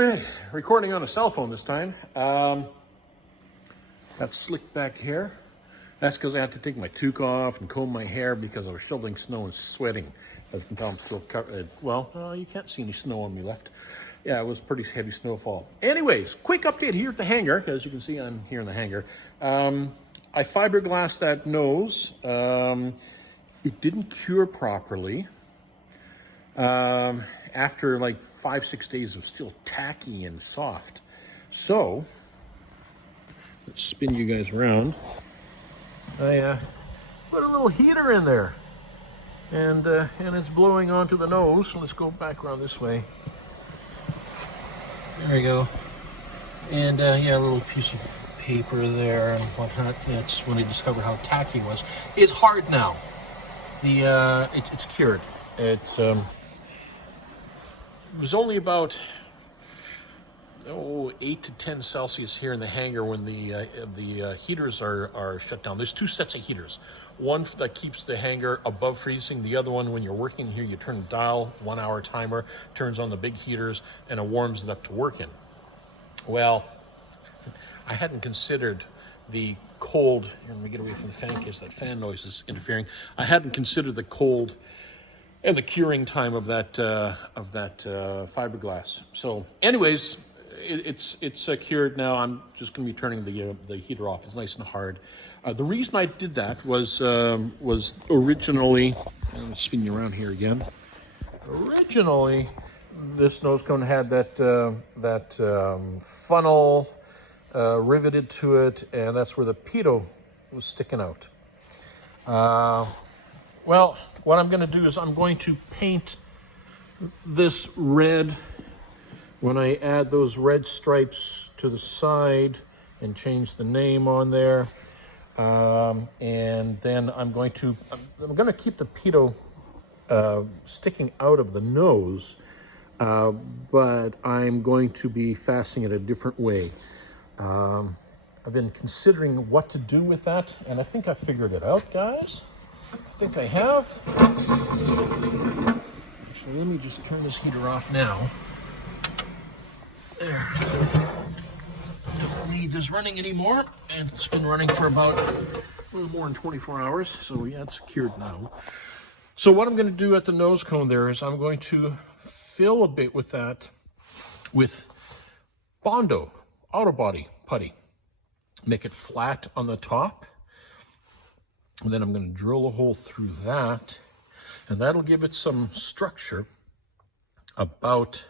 Okay, recording on a cell phone this time. Got slick back hair. That's because I had to take my toque off and comb my hair because I was shoveling snow and sweating. As you can tell, I'm still covered. Well, you can't see any snow on me left. Yeah, it was pretty heavy snowfall. Anyways, quick update here at the hangar. As you can see, I'm here in the hangar. I fiberglassed that nose. It didn't cure properly. After like 5-6 days, it was still tacky and soft. So, let's spin you guys around. I put a little heater in there, and it's blowing onto the nose. So let's go back around this way. There we go. And yeah, a little piece of paper there and whatnot. That's when I discovered how tacky it was. It's hard now. It's cured. It was only about 8 to 10 Celsius here in the hangar when the heaters are shut down. There's two sets of heaters. One that keeps the hangar above freezing. The other one, when you're working here, you turn the dial, 1 hour timer, turns on the big heaters, and it warms it up to work in. Well, I hadn't considered the cold, and let me get away from the fan because that fan noise is interfering. I hadn't considered the cold and the curing time of that fiberglass. So, anyways, it's cured now. I'm just going to be turning the heater off. It's nice and hard. The reason I did that was originally, I'm going to spin you around here again. Originally, this nose cone had that funnel riveted to it, and that's where the pitot was sticking out. Well, what I'm going to do is I'm going to paint this red when I add those red stripes to the side and change the name on there. And then I'm going to keep the pitot sticking out of the nose, but I'm going to be fastening it a different way. I've been considering what to do with that, and I think I figured it out, guys. I think I have. Actually, let me just turn this heater off now. There. Don't need this running anymore, and it's been running for about a little more than 24 hours, so yeah, it's cured now. So what I'm going to do at the nose cone there is I'm going to fill a bit with that with Bondo auto body putty. Make it flat on the top. And then I'm going to drill a hole through that, and that'll give it some structure, about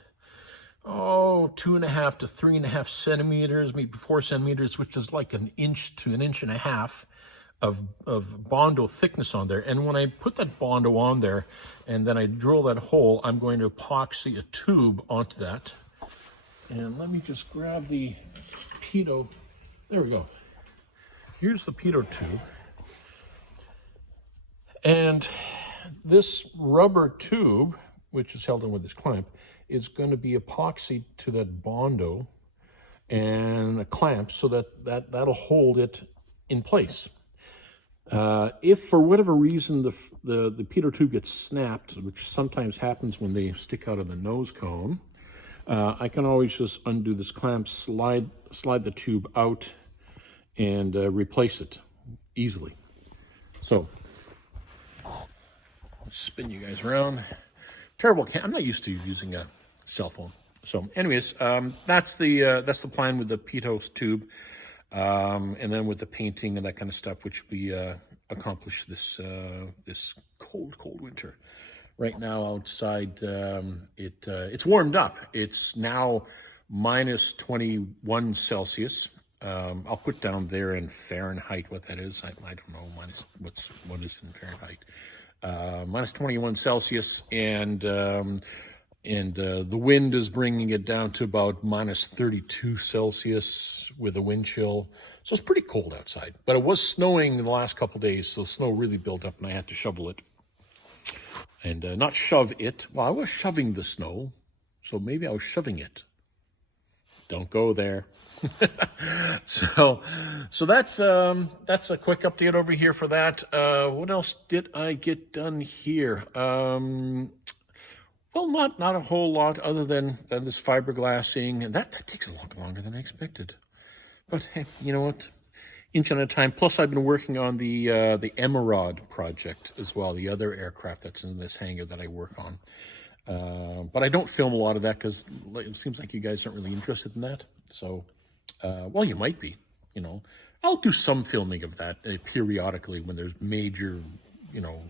2.5 to 3.5 centimeters, maybe 4 centimeters, which is like 1 inch to 1.5 inches of Bondo thickness on there. And when I put that Bondo on there and then I drill that hole, I'm going to epoxy a tube onto that. And let me just grab the pitot. There we go. Here's the pitot tube. And this rubber tube, which is held in with this clamp, is going to be epoxied to that Bondo and a clamp so that'll hold it in place. If for whatever reason the pitot tube gets snapped, which sometimes happens when they stick out of the nose cone, I can always just undo this clamp, slide the tube out, and replace it easily. So, spin you guys around. Terrible. I'm not used to using a cell phone. So, anyways, that's the plan with the pitot tube, and then with the painting and that kind of stuff, which we accomplished this cold winter. Right now outside, it's warmed up. It's now minus 21 Celsius. I'll put down there in Fahrenheit what that is. I don't know. What is in Fahrenheit? Minus 21 Celsius, and the wind is bringing it down to about minus 32 Celsius with a wind chill. So it's pretty cold outside. But it was snowing in the last couple of days, so snow really built up, and I had to shovel it. And not shove it. Well, I was shoving the snow, so maybe I was shoving it. Don't go there. So that's a quick update over here for that. What else did I get done here? Well, not a whole lot other than this fiberglassing, and that takes a lot longer than I expected. But hey, you know what? Inch at a time. Plus, I've been working on the Emerald project as well, the other aircraft that's in this hangar that I work on. But I don't film a lot of that because it seems like you guys aren't really interested in that. So, well, you might be, you know. I'll do some filming of that periodically when there's major, you know,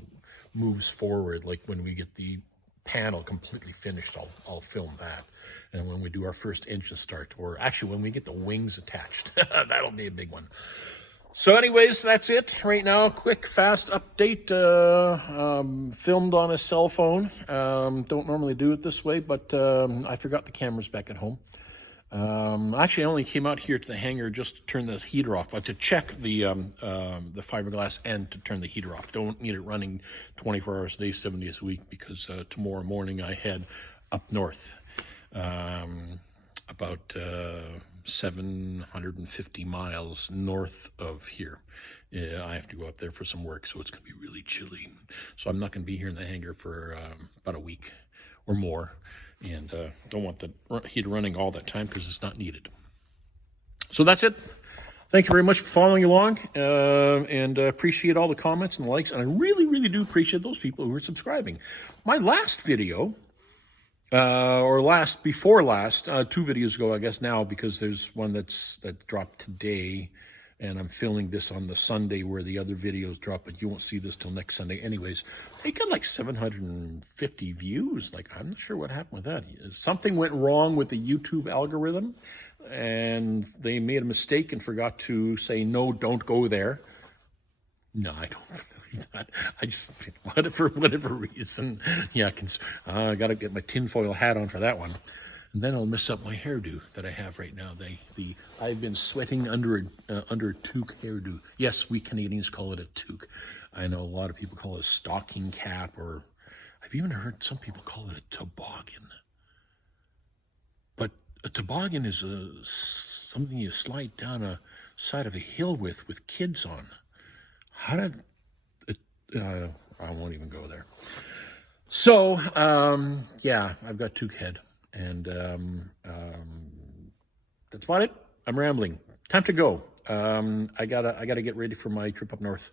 moves forward, like when we get the panel completely finished, I'll film that. And when we do our first engine start, or actually when we get the wings attached, that'll be a big one. So anyways, that's it right now. Quick, fast update. Filmed on a cell phone. Don't normally do it this way, but I forgot the cameras back at home. Actually, I only came out here to the hangar just to turn the heater off, to check the fiberglass and to turn the heater off. Don't need it running 24 hours a day, 7 days a week, because tomorrow morning I head up north, about 750 miles north of here. I have to go up there for some work, so it's going to be really chilly. So I'm not going to be here in the hangar for about a week or more. And don't want the heater running all that time because it's not needed. So that's it. Thank you very much for following along, and appreciate all the comments and the likes. And I really, really do appreciate those people who are subscribing. My last video, before last, 2 videos ago, I guess now, because there's one that dropped today, and I'm filming this on the Sunday where the other videos drop, but you won't see this till next Sunday anyways. They got like 750 views. Like, I'm not sure what happened with that. Something went wrong with the YouTube algorithm, and they made a mistake and forgot to say, no, don't go there. No, I don't believe that. I just, whatever reason, yeah, I got to get my tinfoil hat on for that one. And then I'll mess up my hairdo that I have right now. I've been sweating under a toque hairdo. Yes, we Canadians call it a toque. I know a lot of people call it a stocking cap, or I've even heard some people call it a toboggan. But a toboggan is something you slide down a side of a hill with kids on. How did I won't even go there. So, yeah, I've got toque head. And that's about it. I'm rambling. Time to go. I gotta get ready for my trip up north,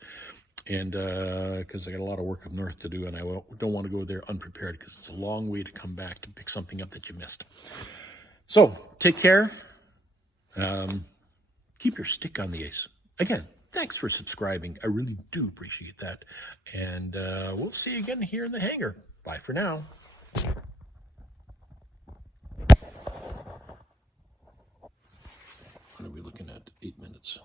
and because I got a lot of work up north to do, and I don't want to go there unprepared because it's a long way to come back to pick something up that you missed. So take care. Keep your stick on the ace. Again, thanks for subscribing. I really do appreciate that, and we'll see you again here in the hangar. Bye for now. What are we looking at? 8 minutes.